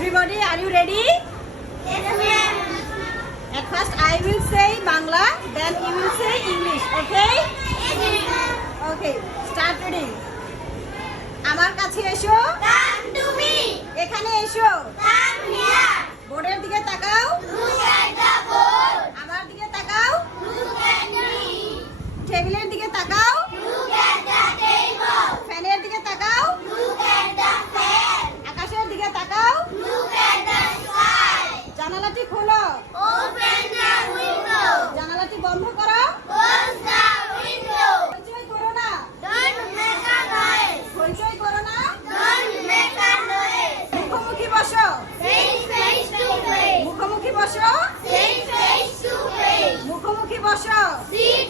Everybody, are you ready? Yes, ma'am. At first I will say Bangla, then you will say English, okay? Yes, ma'am. Okay, start reading. আমার কাছে এসো, Come to me. এখানে এসো, Come here. বোর্ডের দিকে তাকাও, Look at the board. আমার দিকে তাকাও, Look at me. টেবিলের দিকে তাকাও, Look at the table. ফ্যানের দিকে তাকাও, Look at the fan. আকাশের দিকে তাকাও, Look at the sky. জানালাটি খোলো, Open the window. জানালাটি বন্ধ করো, Close the window. হইচই করো না, Don't make a noise. হইচই করো না, Don't make a noise. মুখোমুখি বসো, Face to face. মুখোমুখি বসো, Face to face. মুখোমুখি বসো, Sit